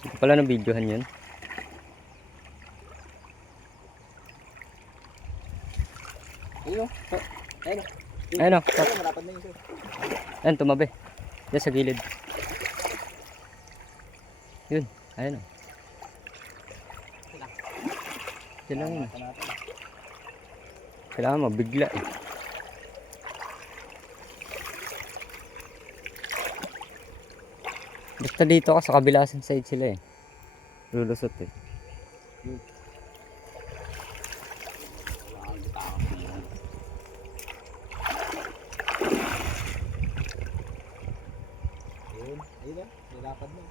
Hindi pala na videohan yun. Ayun. Ayun. Ayun o. Ayun, malapad na yun sir. Ayun, tumabi. Diyan sa gilid. Yun. Ayun o. Sila yun. Kailangan mabigla eh. Basta dito ka sa kabilasang side sila eh. Lulusot eh. Ayun. Ayun na. Malapad na.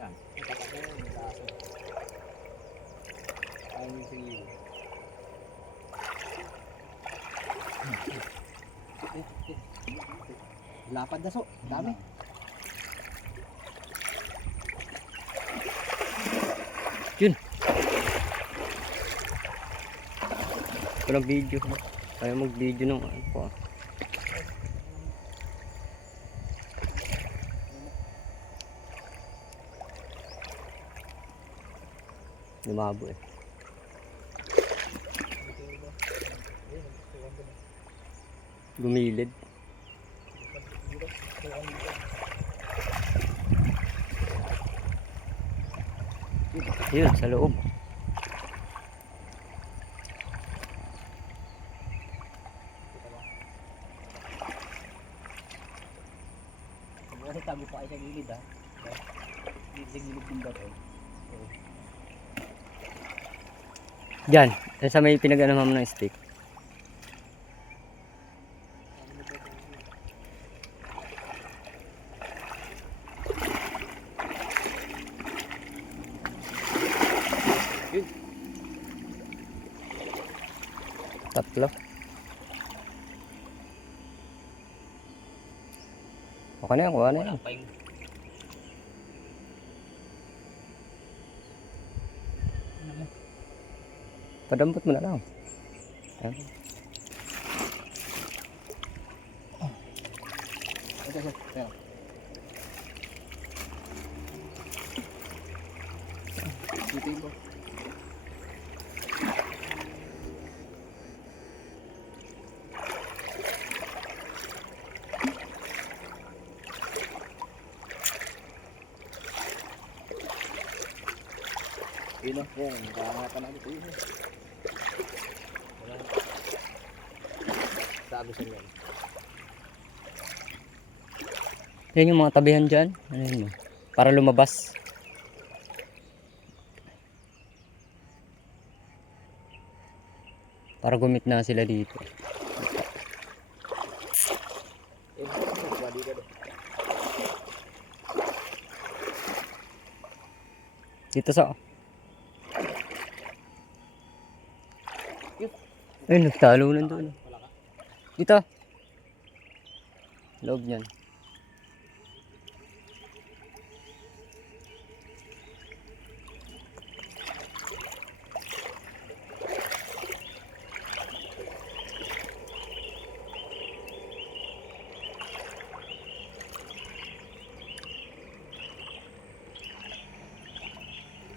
Yan. Malapad na yun. Malapad. Ayun yung sige. Lapad na so. Dami. Yun. Walang video. Kaya mag-video nung ano po. Lumabo eh. Gumilid. Yun, sa loob. Kasi tago pa kayo sa gilid ha. Gilid ng bato. Diyan, sa may pinag-ano mo ng stick. Yun. Tatlo. Okay na yan, kuha na yan. Wala pa yung Padampot mo na lang. Ayan. ito sir. Ayan. Dito ko. Yun o. Yan. Nakahatan na dito yun. Sabi sa yan. Yan yung mga tabihan dyan. Ano yun? Para lumabas. Para gumit na sila dito. Bali ka doon. Dito sa... Ay, nagtalo na doon. Wala ka? Dito. Loob niyan.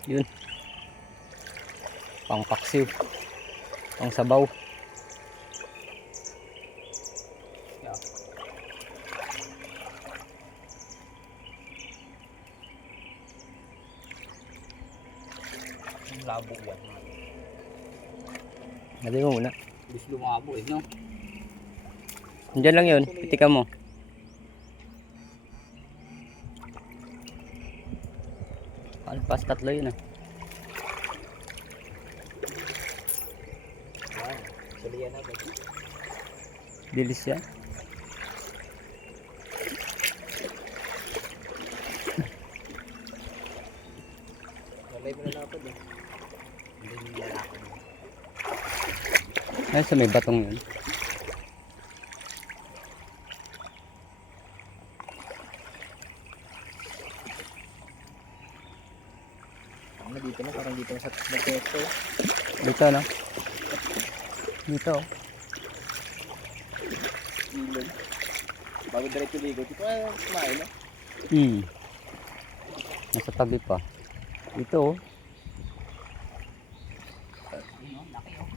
Yun. Pangpaksiw. Pang sabaw. Yeah. Ang labo yan. Sabi mo muna. Bis lumabo eh, no? Diyan lang yun. Pitika mo. Alpas tatlo yun ah. Yan. Saliyan na ba? Bilis yan. Walay mo na lapad eh. Hindi mo na lapad eh. Ay, sa may batong yun. Ano dito na? Parang dito na sa nagtesto. Dito no? Dito. Ilog. Bago diretso ligo. Dito ay kumain no? Nasa tabi pa. Ito oh. Yun oh, laki oh.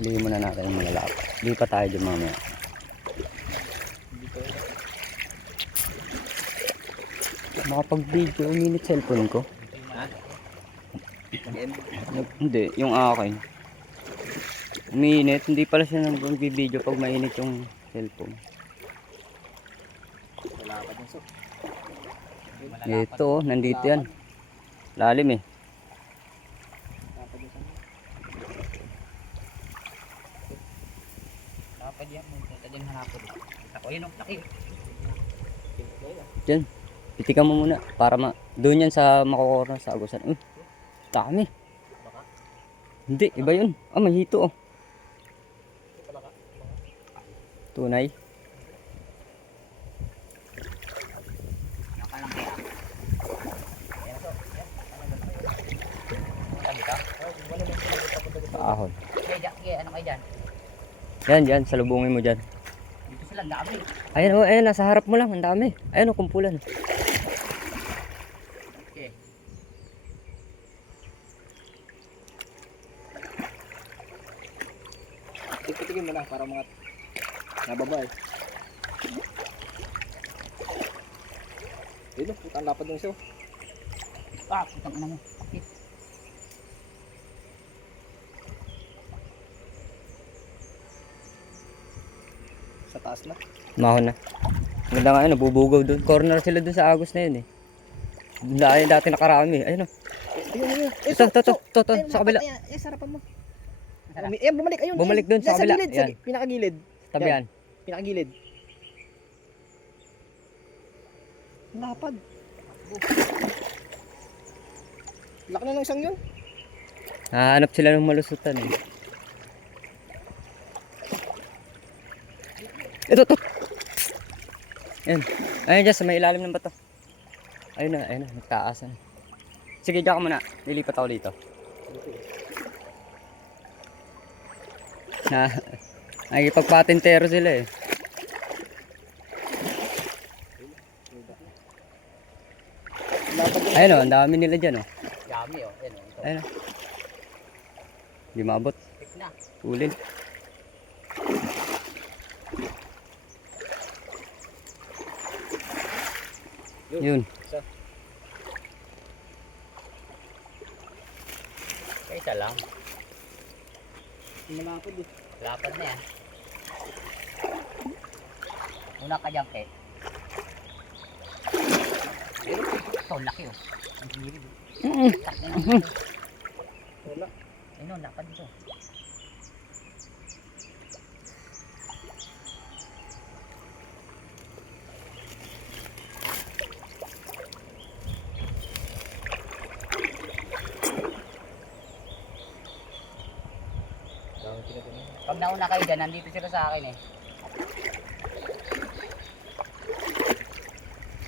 Halihin muna natin yung mga lapat. Hindi pa tayo dyan mamaya. Makapag-video, uminit cellphone ko. Ha? Hindi, yung akin. Uminit, hindi pala siya nag-video pag mainit yung cellphone. Wala pa dun so. Ito oh, nandito yan. Lalim eh. Dapat yan, punta dyan hanapin. Ako yun oh, laki oh. Diyan. Pitikan mo muna para doon yan sa makukorna sa agusan. Dami. Baka? Hindi, iba yun. Ah, may hito oh. Tunay. Nakalang kaya. Yan so, yan. Tabi ka? Ahon. Sige, ano kayo dyan? Yan, salubungin mo dyan. Dito sila, ang dami. Ayan oh, ayan, nasa harap mo lang, ang dami. Ayan oh, kumpulan. Okay. Titigin mo lang para mga nababa eh. Ayun, putang lapad ng iso. Ah, putang ina mo. Bakit? Sa taas na. Mahon na. Maganda nga yun, nabubugaw doon. Corner sila doon sa Agos na yun eh. Dati nakarami. Ayun oh. Ito, sa kabila. Ay, sarapan mo. Ayan, bumalik. Ayun. Bumalik doon sa kabila. Gilid, Yan. pinakagilid. Tabihan. Pinakagilid. Lapad. Laki na ng isang yun. Hahanap sila ng malusutan eh. Ito. Ayun. Ayun dyan sa may ilalim ng bato. Ayun na, nagtaasan. Sige, dyan ka muna. Lilipat ako dito. Nakikipagpatintero sila eh. Ayun o, ang dami nila dyan o. Dami oh. Ayun oh. Ayun o. Hindi maabot. Tik na. Ulin. Yun. Isa lang. Malapad eh. Lapad na yan. Una ka dyan, Ke. Ito, laki oh. Ang hirig oh. Wala. Ayun, lapad ito. Pag nauna kayo dyan, nandito sila sa akin eh.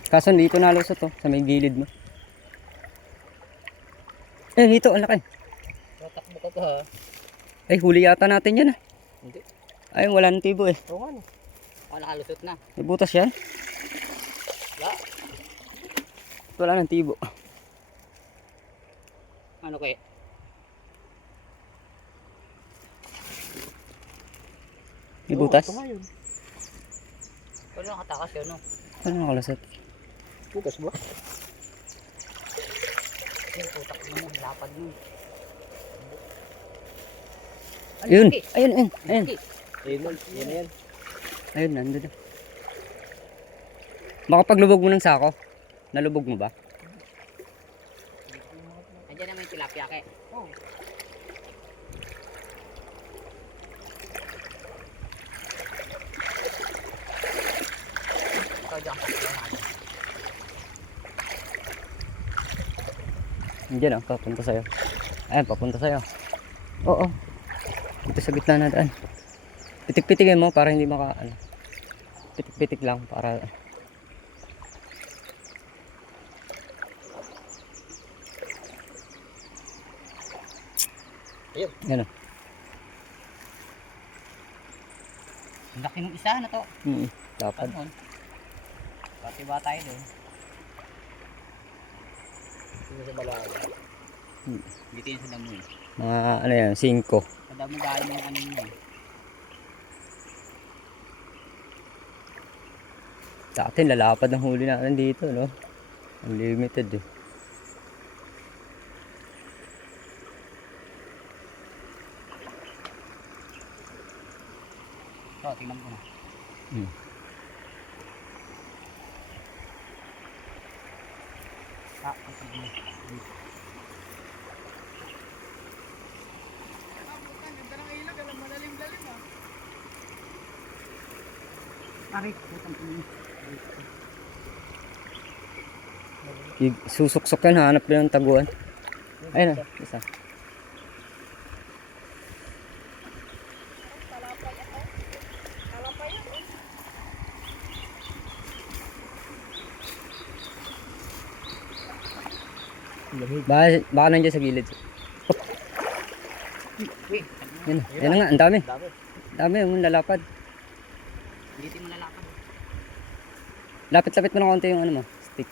Kaso dito nalusot to, sa may gilid mo. Dito, ang laki. Tatakbo ka to ha. Ay, huli yata natin yan ah. Hindi. Ay, wala nang tibo eh. Oo nga no. Nakalusot na. May butas yan. Wala. Wala nang tibo. Ano kaya? May butas. Ano nakatakas yun no? Ano nakalusot? Butas ba? Yung putak mo, lapad mo. Ayun, ayun. Ayun. Ayun, nandun na. Baka paglubog mo ng sako. Nalubog mo ba? Andiyan naman yung tilapia ke. Oo. Ikaw dyan. Diyan oh, papunta sa'yo. Ayan, papunta sa'yo. Oo. Dito sa gitna na daan. Pitik-pitigin mo para hindi maka ano. Pitik-pitik lang para Ayun. Yan oh. Ang laki ng isa na to. Dapat. Ano? Pati ba tayo doon? mo sa malalim. Dito yun sa damo eh. Mga ano yan, 5. Sa damo galing yung ano niya eh. Sa atin, lalapad ang huli natin dito, no? Unlimited eh. Ito, tingnan ko na. Hmm. Tingnan mo. Aray, putang ina. Susuksok yan, hanap na ng taguan. Ayun na, isa. Baka nandiyan sa gilid. Uy, Yan na nga, ang dami. dami. Dami, yung lalapad. Dito mo lalakad. Lapit-lapit mo na konti yung ano mo, stick.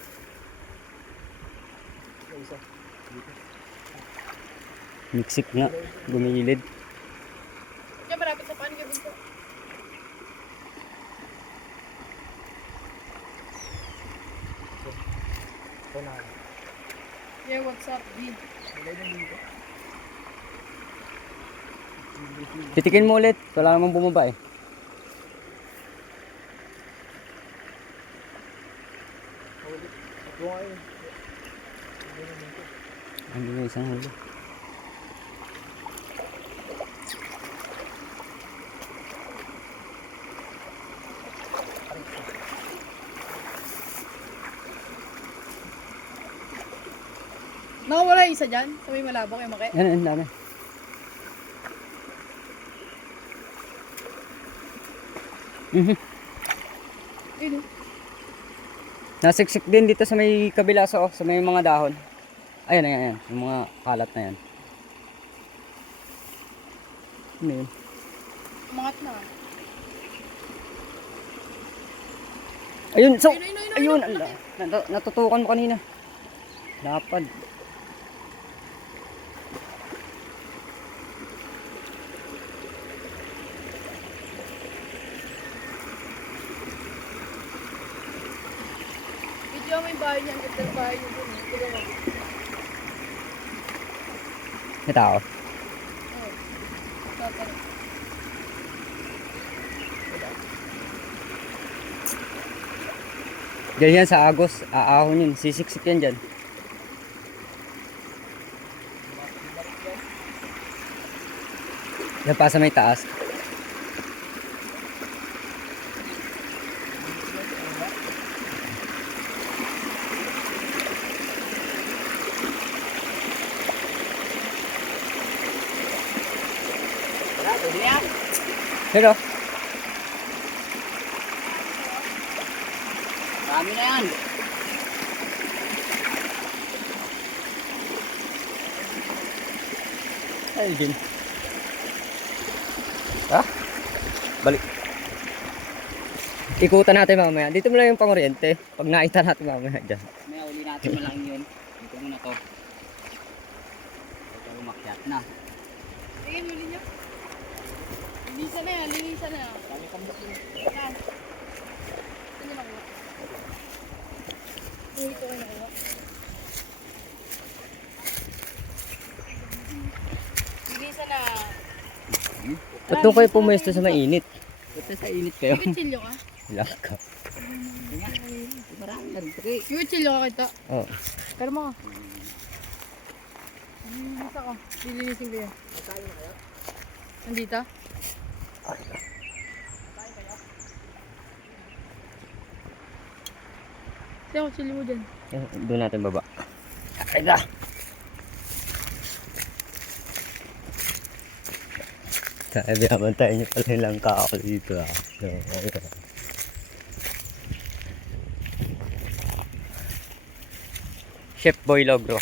Isa. Dito. Miksik nga, gumilid. Diyan marapit sa panig yung bunso. Ito na. Yeah, what's up, D? Ilay na dito. Titikin mo ulit, wala namang bumaba eh. Ito nga yun. Ano yung isang huli? Nakawala yung isa dyan, sa may malabak yung maki. Yan, ang dami. Ayun, Nasiksik din dito sa may kabila sa may mga dahon. Ayan, ayan, ayan. Yung mga kalat na yan. Ano yun? umangat na. Ayun, so, Ayun, ayun, natutukan mo kanina. Lapad. Video mo yung bahay niya, ang ganda ng bahay niya dun. Tignan mo. May tao. Oo. Tatalo. Ganyan sa Agos, aahon yun. Sisiksik yan dyan. Yan pa sa may taas. Wala, pwede na yan. Pero, Dami na yan. ay din. Ha? Balik. Ikutan natin mamaya. Dito mo lang yung panguryente. Pag nakita natin mamaya dyan. May uli natin malaking yun. Dito muna to. Ito umakyat na. Tingin, huli niya. Linisan na yan, linisan na yan. Dami kang bakit. Yan. Ano nakuha? Ito kayo nakuha. Linisan na. Ba't doon kayo pumuesto sa mainit? Ito sa init kayo. May kutsilyo ka? Laka. Marami na rito kayo. May kutsilyo ka kita. Oh. Pero mo ka. Lilinis ako. Lilinisin ko yan. Nandito? Sino kutsilyo mo dyan? Doon natin baba. Ay na! Sabi naman tayo niyo pala yung kao dito ah. So, ayun. Chef Boy Logro.